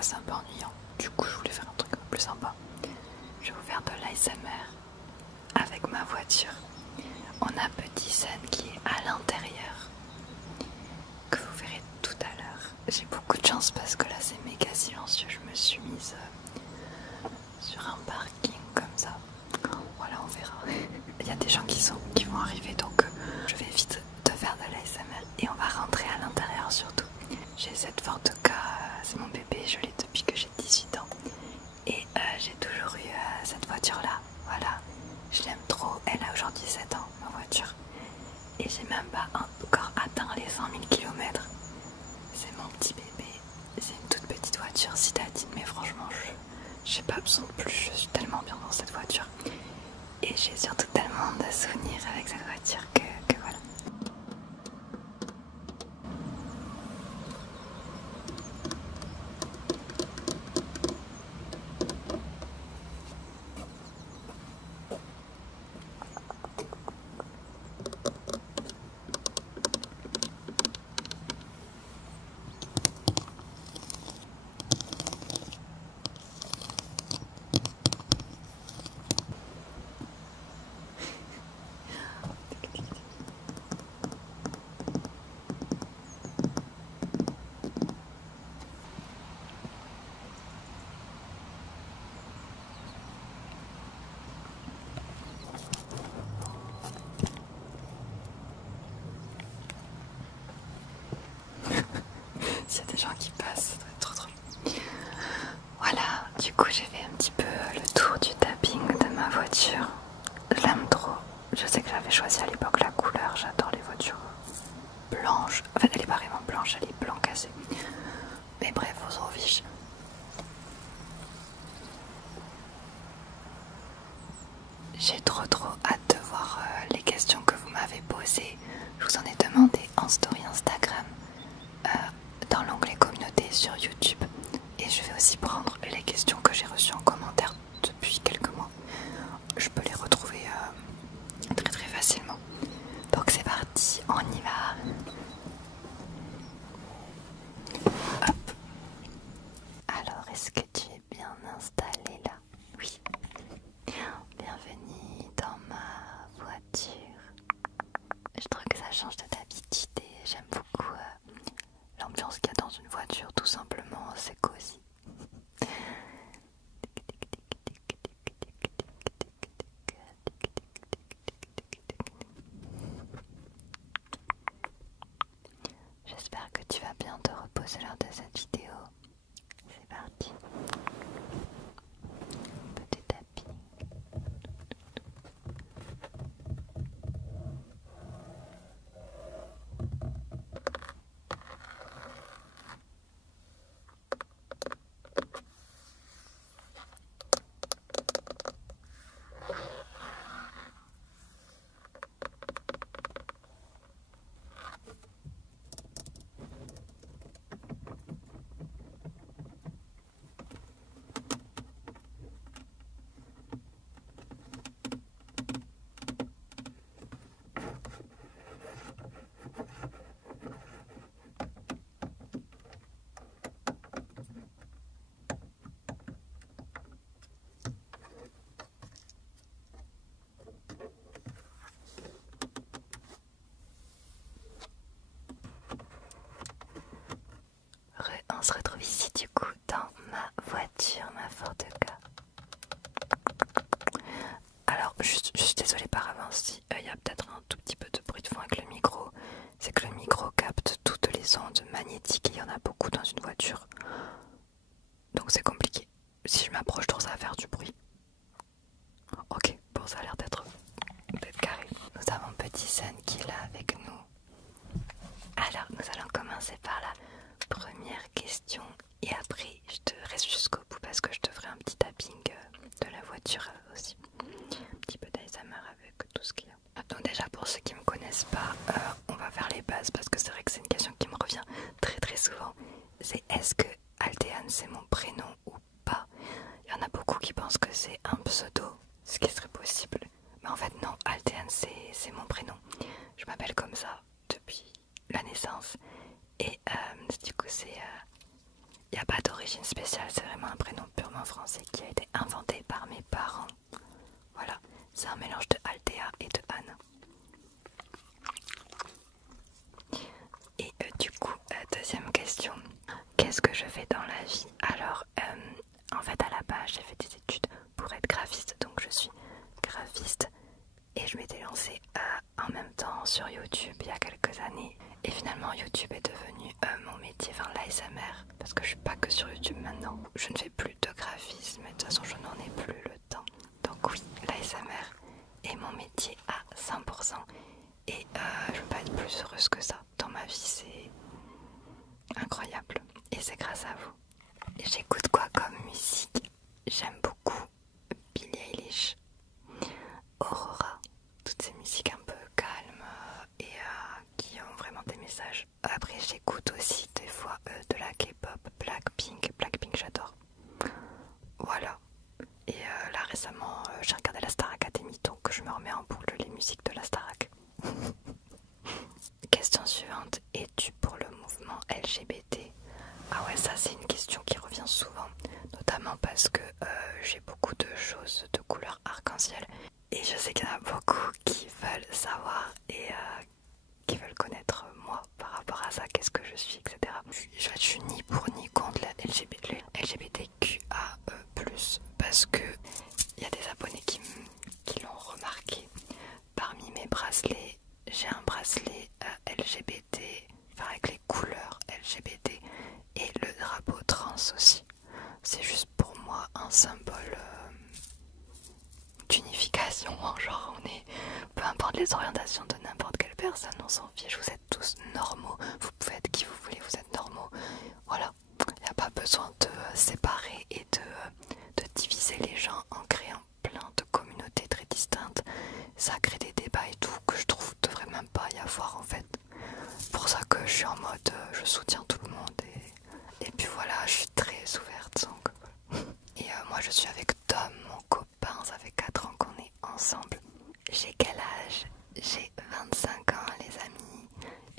fois c'est un peu ennuyant. Du coup je voulais faire un truc un peu plus sympa. Je vais vous faire de l'ASMR avec ma voiture. On a Petit Scène qui est à l'intérieur, que vous verrez tout à l'heure. J'ai beaucoup de chance parce que là c'est méga silencieux. Je me suis mise sur un parking comme ça. Voilà, on verra. Il y a des gens qui vont arriver, donc je vais vite te faire de l'ASMR et on va rentrer à l'intérieur surtout. J'ai cette Ford Ka, c'est mon bébé, je l'ai depuis que j'ai 18 ans. Et j'ai toujours eu cette voiture là, voilà. Je l'aime trop, elle a aujourd'hui 7 ans, ma voiture. Et j'ai même pas encore atteint les 100 000 km. C'est mon petit bébé, c'est une toute petite voiture citadine, mais franchement j'ai pas besoin de plus, je suis tellement bien dans cette voiture. Et j'ai surtout tellement de souvenirs avec cette voiture que voilà. S'il y a des gens qui passent, ça doit être trop drôle. Voilà, du coup j'ai fait un petit peu le tour du tapping de ma voiture. Je l'aime trop. Je sais que j'avais choisi à l'époque la couleur, j'adore les voitures blanches. En fait elle est pas vraiment blanche, elle est blanc cassé. Mais bref, on s'en fiche. J'ai trop hâte de voir les questions que vous m'avez posées. Je vous en ai demandé en story Instagram, dans l'onglet communauté sur YouTube. Et je vais aussi prendre les questions que j'ai reçues en commentaire depuis quelques mois. Je peux les retrouver très facilement. Donc c'est parti, on y va. Hop. Alors, est-ce que tu es bien installé là? Oui. Bienvenue dans ma voiture. Je trouve que ça change de d'habitude et j'aime beaucoup l'ambiance qu'il y a dans une voiture, tout simplement, c'est cosy. J'espère que tu vas bien te reposer lors de cette vidéo. C'est parti. Petit tapis. On se retrouve ici du coup dans ma voiture, ma Ford Ka. Alors je suis désolée par avance si il y a peut-être un tout petit peu de bruit de fond avec le micro. C'est que le micro capte toutes les ondes magnétiques et il y en a beaucoup dans une voiture. Donc c'est compliqué. Si je m'approche trop ça va faire du bruit. Ok, bon ça a l'air d'être carré. Nous avons Petit Scène qui est là avec nous. Alors nous allons commencer par la première question et après je te reste jusqu'au bout parce que je te ferai un petit tapping de la voiture aussi. Un petit peu d'ASMR avec tout ce qu'il y a. Donc déjà pour ceux qui ne me connaissent pas, on va faire les bases parce que c'est vrai que c'est une question qui me revient très souvent. C'est est-ce que Altéane c'est mon prénom ou pas? Il y en a beaucoup qui pensent que c'est un pseudo, ce qui serait possible. Mais en fait non, Altéane c'est mon prénom. Je m'appelle comme ça depuis la naissance. Et du coup c'est Il n'y a pas d'origine spéciale, c'est vraiment un prénom purement français qui a été inventé par mes parents. Voilà, c'est un mélange de Althea et de Anne. Et du coup, deuxième question, qu'est-ce que je fais dans la vie? Alors, en fait, à la base, j'ai fait des études pour être graphiste, donc je suis graphiste et je m'étais lancée en même temps sur YouTube il y a quelques années. Et finalement, YouTube est devenu mon métier, enfin l'ASMR, parce que je suis pas que sur YouTube maintenant. Je ne fais plus de graphisme, mais de toute façon, je n'en ai plus le temps. Donc oui, l'ASMR est mon métier à 100%. Et je ne peux pas être plus heureuse que ça. Dans ma vie, c'est incroyable. Et c'est grâce à vous. Et j'écoute quoi comme musique? J'aime beaucoup Billie Eilish, Aurora, toutes ces musiques un peu calmes et qui ont vraiment des messages. Après, j'écoute aussi des fois de la K-pop, Blackpink. Blackpink, j'adore. Voilà. Et là, récemment, j'ai regardé la Star Academy, donc je me remets en boucle les musiques de la Starac. Question suivante, es-tu pour le mouvement LGBT? Ah ouais, ça c'est une question qui revient souvent, notamment parce que j'ai beaucoup de choses de couleur arc-en-ciel et je sais qu'il y en a beaucoup qui veulent savoir et qui veulent connaître moi par rapport à ça, qu'est-ce que je suis, etc. Je suis ni pour ni contre la LGBTQA+, parce que il y a des abonnés qui l'ont remarqué. Parmi mes bracelets, j'ai un bracelet LGBT, enfin avec les couleurs LGBT et le drapeau trans aussi. C'est juste pour moi un symbole d'unification. Genre on est, peu importe les orientations de n'importe quelle personne, on s'en fiche, vous êtes tous normaux, vous pouvez être qui vous voulez, vous êtes normaux. Voilà, il n'y a pas besoin de séparer et de diviser les gens en créant plein de communautés très distinctes. Ça crée des débats et tout que je trouve devrait même pas y avoir en fait. Pour ça que je suis en mode je soutiens tout le monde et puis voilà, je suis très ouverte donc. Et moi je suis avec Tom, mon copain, ça fait 4 ans qu'on est ensemble. J'ai quel âge? J'ai 25 ans les amis.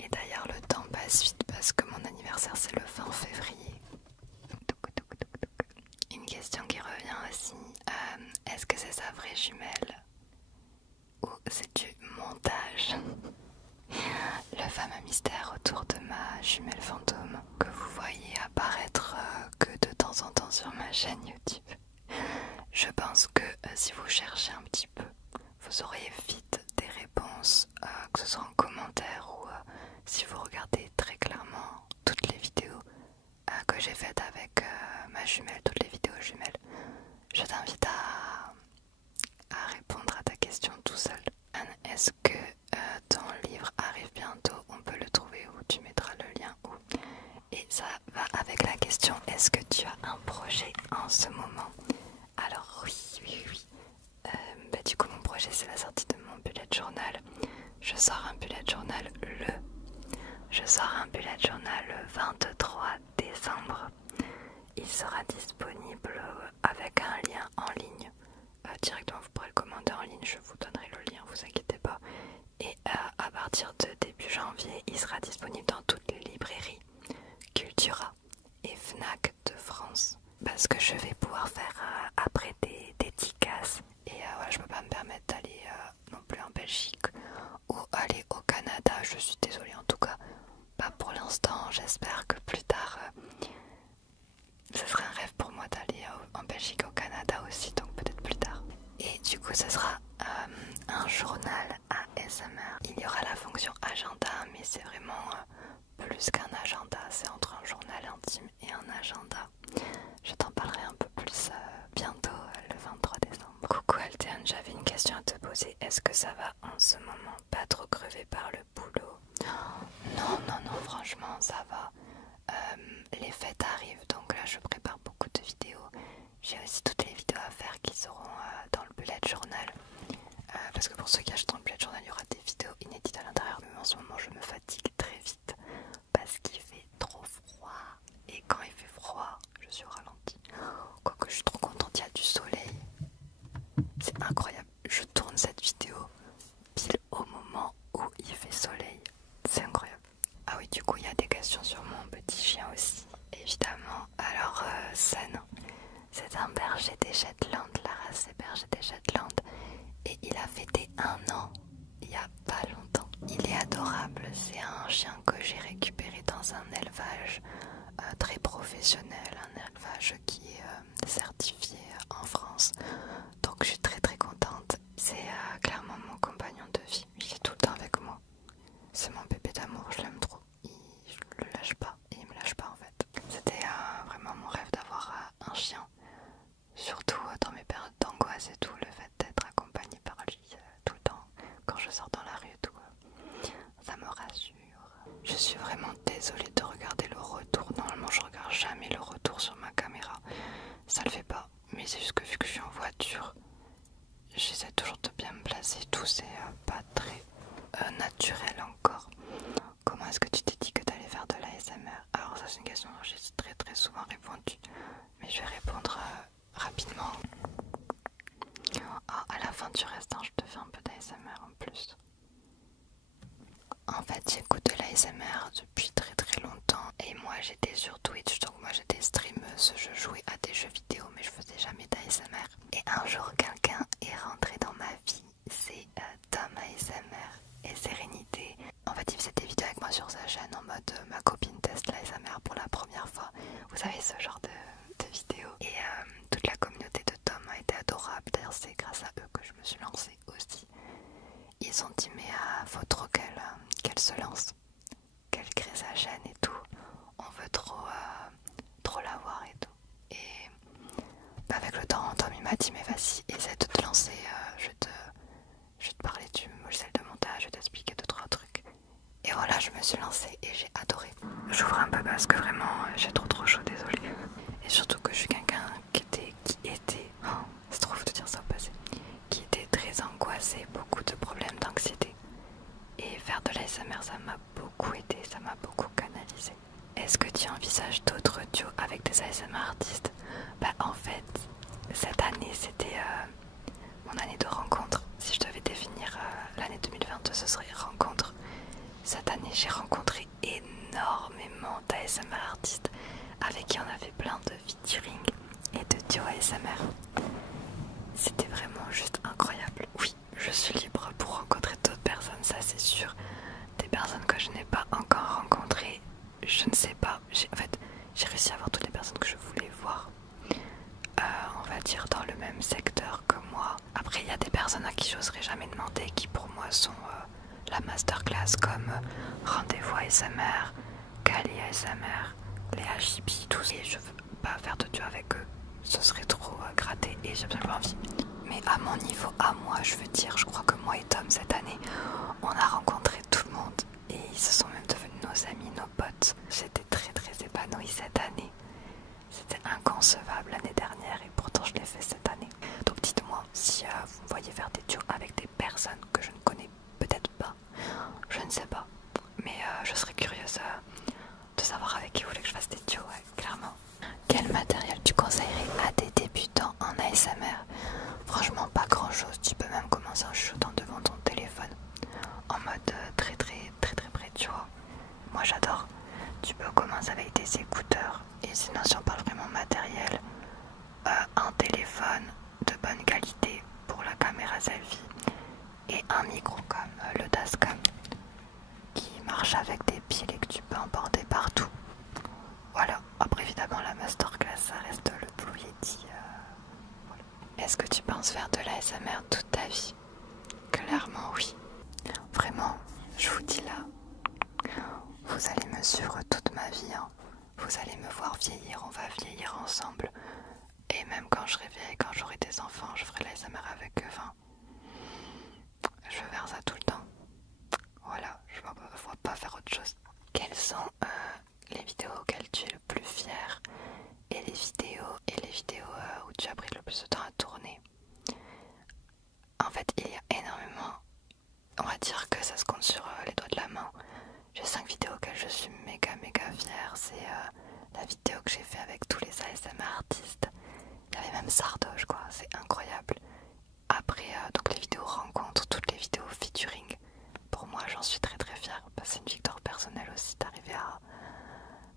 Et d'ailleurs le temps passe vite parce que mon anniversaire c'est le 20 février. Une question qui revient aussi, est-ce que c'est sa vraie jumelle ou c'est du montage? Le fameux mystère autour de ma jumelle fantôme que vous voyez apparaître que de temps en temps sur ma chaîne YouTube. Je pense que si vous cherchez un petit peu, vous aurez vite des réponses, que ce soit en commentaire ou si vous regardez très clairement toutes les vidéos que j'ai faites avec ma jumelle, toutes les vidéos jumelles. Je t'invite à répondre à ta question tout seul. Anne, est-ce que ton livre arrive bientôt? On peut le trouver où? Tu mettras le lien où? Et ça va avec la question, est-ce que tu as un projet en ce moment? Alors oui. Du coup mon projet c'est la sortie de mon bullet journal. Je sors un bullet journal le 23 décembre. Il sera disponible avec un lien en ligne. Directement vous pourrez le commander en ligne, je vous donnerai le lien, vous inquiétez pas. Et à partir de début janvier, il sera disponible dans toutes les librairies Cultura et Fnac de France. Parce que je vais pouvoir faire après des dédicaces. Et voilà, je peux pas me permettre d'aller non plus en Belgique ou aller au Canada. Je suis désolée en tout cas. Pas pour l'instant, j'espère que plus tard ce serait un rêve pour moi d'aller en Belgique, au Canada aussi, donc peut-être plus tard. Et du coup ce sera un journal ASMR. Il y aura la fonction agenda, mais c'est vraiment plus qu'un agenda, c'est entre un journal intime et un agenda. Je t'en parlerai un peu plus bientôt, le 23 décembre. Coucou Alterne, j'avais une question à te poser. Est-ce que ça va en ce moment? Pas trop crevé par le boulot? Non, franchement ça va. Les fêtes arrivent, donc là je prépare beaucoup de vidéos. J'ai aussi toutes les vidéos à faire qui seront dans le bullet journal. Parce que pour ceux qui achètent dans le bullet journal, il y aura des vidéos inédites à l'intérieur. Mais en ce moment je me fatigue très vite parce qu'il fait trop froid. Et quand il fait froid, je suis au ralenti. Quoique je suis trop contente, il y a du soleil. C'est incroyable. Je tourne cette vidéo pile au moment où il fait soleil. C'est incroyable. Ah oui, du coup il y a des questions sur mon petit chien aussi. Évidemment, berger des Shetland, la race des bergers des Shetland. Et il a fêté 1 an il n'y a pas longtemps. Il est adorable, c'est un chien que j'ai récupéré dans un élevage très professionnel, un élevage qui est certifié en France. Donc je suis très très contente. C'est clairement mon compagnon de vie, il est tout le temps avec moi. C'est mon bébé d'amour, je l'aime trop. Je le lâche pas et il me lâche pas en fait. C'était vraiment mon rêve d'avoir un chien. Surtout dans mes périodes d'angoisse et tout, le fait d'être accompagnée par lui tout le temps quand je sors dans la rue et tout, ça me rassure. Je suis vraiment désolée de regarder le retour. Normalement je regarde jamais le retour sur ma caméra, ça le fait pas. Mais c'est juste que vu que je suis en voiture, j'essaie toujours de bien me placer. Tout c'est pas très naturel encore. Comment est-ce que tu t'es dit que tu allais faire de l'ASMR? Alors ça c'est une question que j'ai très souvent répondu, mais je vais répondre rapidement. À la fin du restant, je te fais un peu d'ASMR en plus. En fait, j'écoute de l'ASMR depuis très longtemps et moi j'étais sur Twitch, donc moi j'étais streameuse, je jouais à des jeux vidéo mais je faisais jamais d'ASMR. Et un jour quelqu'un est rentré dans ma vie, c'est Tom ASMR et Sérénité. En fait il faisait des vidéos avec moi sur sa chaîne en mode ma copine teste l'ASMR pour la première fois. Vous savez ce genre de vidéos. Et toute la communauté de Tom a été adorable, d'ailleurs c'est grâce à eux que je me suis lancée aussi. Ils ont dit mais faut trop qu'elle se lance, qu'elle crée sa chaîne et tout. On veut trop la voir et tout. Et avec le temps, Tom il m'a dit mais vas-y, essaie de te lancer, je vais te parler du logiciel de montage, je vais t'expliquer 2-3 trucs. Et voilà, je me suis lancée et j'ai adoré. J'ouvre un peu parce que vraiment j'ai trop chaud, désolée. Et surtout que je suis quelqu'un qui était, c'est trop fou de dire ça au passé, qui était très angoissé, beaucoup de problèmes d'anxiété. Et faire de l'ASMR ça m'a beaucoup aidé, ça m'a beaucoup canalisé. Est-ce que tu envisages d'autres duos avec des ASMR artistes? Bah en fait, cette année c'était mon année de rencontre. Si je devais définir l'année 2022, ce serait rencontre. Cette année j'ai rencontré énormément d'ASMR artistes avec qui on avait plein de featuring et de duos ASMR. C'était vraiment juste incroyable. Oui, je suis libre pour rencontrer d'autres personnes, ça c'est sûr. Des personnes que je n'ai pas encore rencontrées, je ne sais pas. En fait, j'ai réussi à avoir toutes les personnes que je voulais voir. On va dire dans le même secteur que moi. Après, il y a des personnes à qui j'oserais jamais demander, qui pour moi sont la masterclass, comme Rendez-vous ASMR, Kali ASMR, les HIP, tous. Et je veux pas faire de duo avec eux. Ce serait trop gratté et j'ai absolument envie. Mais à mon niveau, à moi, je veux dire, je crois que moi et Tom cette année, on a rencontré tout le monde et ils se sont même devenus nos amis, nos potes. J'étais très épanouie cette année. C'était inconcevable l'année dernière et pourtant je l'ai fait cette année. Donc dites-moi si vous me voyez faire des duos avec des personnes que je ne connais peut-être pas. Je ne sais pas. Mais je serais curieuse de savoir avec qui vous voulez que je fasse des duos, ouais, clairement. Quel matériel tu conseillerais à des débutants en ASMR? Franchement pas grand chose, tu peux même commencer en chuchotant devant ton téléphone. En mode très près, tu vois. Moi j'adore. Tu peux commencer avec des écouteurs. Et sinon si on parle vraiment matériel, un téléphone de bonne qualité pour la caméra selfie. Et un micro comme le Tascam qui marche avec des piles et que tu peux emporter partout. Voilà, après évidemment la masterclass ça reste le Blue Yeti. Voilà. Est-ce que tu penses faire de l'ASMR toute ta vie? Clairement oui. Vraiment, je vous dis là, vous allez me suivre toute ma vie, hein. Vous allez me voir vieillir, on va vieillir ensemble. Et même quand je serai vieille, quand j'aurai des enfants, je ferai l'ASMR avec eux. Enfin, je veux faire ça tout le temps. Voilà, je ne vois pas faire autre chose. Quelles sont les vidéos auxquelles tu es le plus fier et les vidéos où tu as pris le plus de temps à tourner? En fait, il y a énormément. On va dire que ça se compte sur les doigts de la main. J'ai 5 vidéos auxquelles je suis méga fière. C'est la vidéo que j'ai fait avec tous les ASMR artistes. Il y avait même Sardoche quoi, c'est incroyable. Après donc les vidéos rencontres, toutes les vidéos featuring. Pour moi j'en suis très fière. C'est une victoire personnelle aussi d'arriver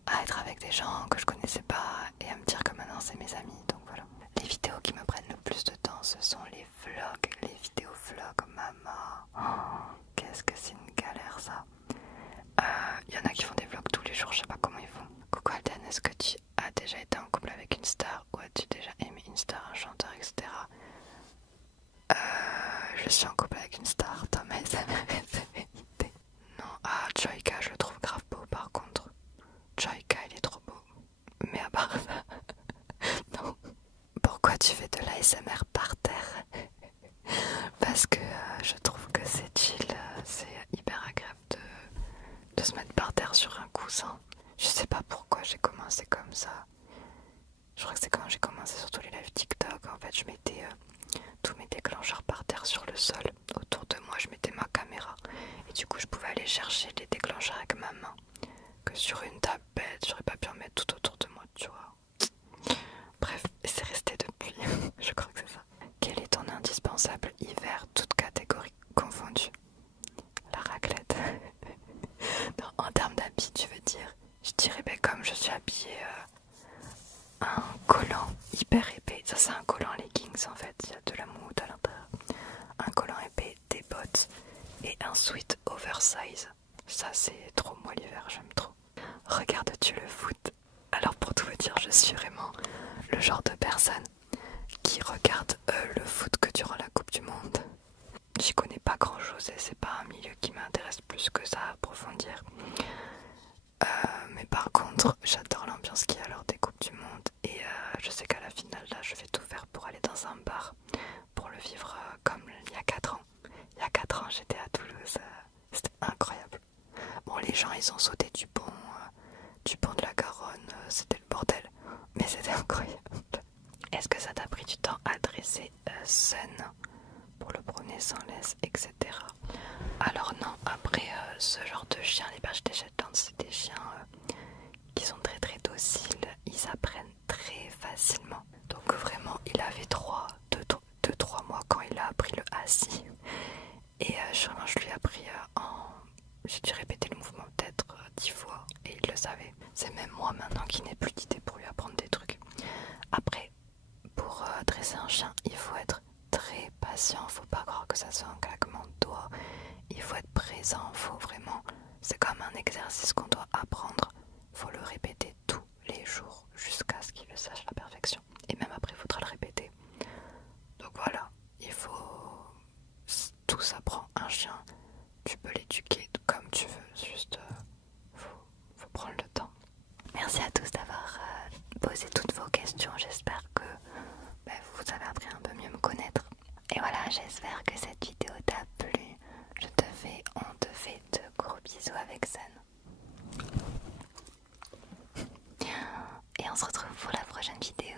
à être avec des gens que je connaissais pas et à me dire que maintenant c'est mes amis. Donc voilà. Les vidéos sont les vlogs, les vidéos vlogs, maman. Oh, qu'est-ce que c'est une galère ça. Y en a qui font des vlogs tous les jours, je sais pas comment ils font. Coucou Alden, est-ce que tu as déjà été en couple avec une star ou as-tu déjà aimé une star, un chanteur, etc. Je suis en couple avec une star, Thomas, ça m'avait idée. Non, Joyka, je le trouve grave beau par contre. Joyka, il est trop beau. Mais à part ça, non. Pourquoi tu fais de l'ASMR par terre? Parce que je trouve que c'est chill, c'est hyper agréable de se mettre par terre sur un coussin. Je sais pas pourquoi j'ai commencé comme ça. Je crois que c'est quand j'ai commencé sur tous les lives TikTok. En fait, je mettais tous mes déclencheurs par terre sur le sol. Autour de moi, je mettais ma caméra. Et du coup, je pouvais aller chercher les déclencheurs avec ma main. Que sur une tablette, j'aurais pas pu en mettre tout autour de moi, tu vois. Bref, et c'est resté depuis. Je crois que c'est ça. Quel est ton indispensable hiver, toutes catégories confondues? La raclette. Non, en termes d'habits, tu veux dire? Je dirais, ben, comme je suis habillée, un collant hyper épais. Ça, c'est un collant leggings en fait. Il y a de la mousse à l'intérieur. Un collant épais, des bottes et un sweat oversize. Ça, c'est trop moi l'hiver, j'aime trop. Regardes-tu le foot? Alors, pour tout vous dire, je suis vraiment le genre de personne qui regarde le foot que durant la Coupe du Monde. J'y connais pas grand chose et c'est pas un milieu qui m'intéresse plus que ça à approfondir. Mais par contre, j'adore l'ambiance qu'il y a lors des Coupes du Monde et je sais qu'à la finale, là, je vais tout faire pour aller dans un bar pour le vivre comme il y a 4 ans. Il y a 4 ans, j'étais à Toulouse, c'était incroyable. Bon, les gens, ils ont sauté du pont de la Garonne, c'était le bordel, mais c'était incroyable. Est-ce que ça t'a pris du temps à dresser Sun pour le promener sans laisse, etc. Alors non, après ce genre de chiens, les Berger des Shetland, c'est des chiens qui sont très très dociles, ils apprennent très facilement. Donc vraiment, il avait 2-3 mois quand il a appris le assis. Et je lui ai appris j'ai dû répéter le mouvement peut-être 10 fois et il le savait. C'est même moi maintenant qui n'ai plus d'idée pour lui apprendre des trucs. Après, pour dresser un chien, il faut être très patient, faut pas croire que ça soit un claquement de doigts. Il faut être présent, faut vraiment... C'est comme un exercice qu'on doit apprendre. Faut le répéter tous les jours jusqu'à ce qu'il le sache à la perfection. Et même après, il faudra le répéter. Donc voilà, il faut... Tout s'apprend. Un chien, tu peux l'éduquer comme tu veux. Juste, faut prendre le temps. Merci à tous d'avoir posé toutes vos questions. J'espère que vous avez appris un peu mieux me connaître. Et voilà, j'espère que cette vidéo t'a plu. On te fait de gros bisous avec Sun. Et on se retrouve pour la prochaine vidéo.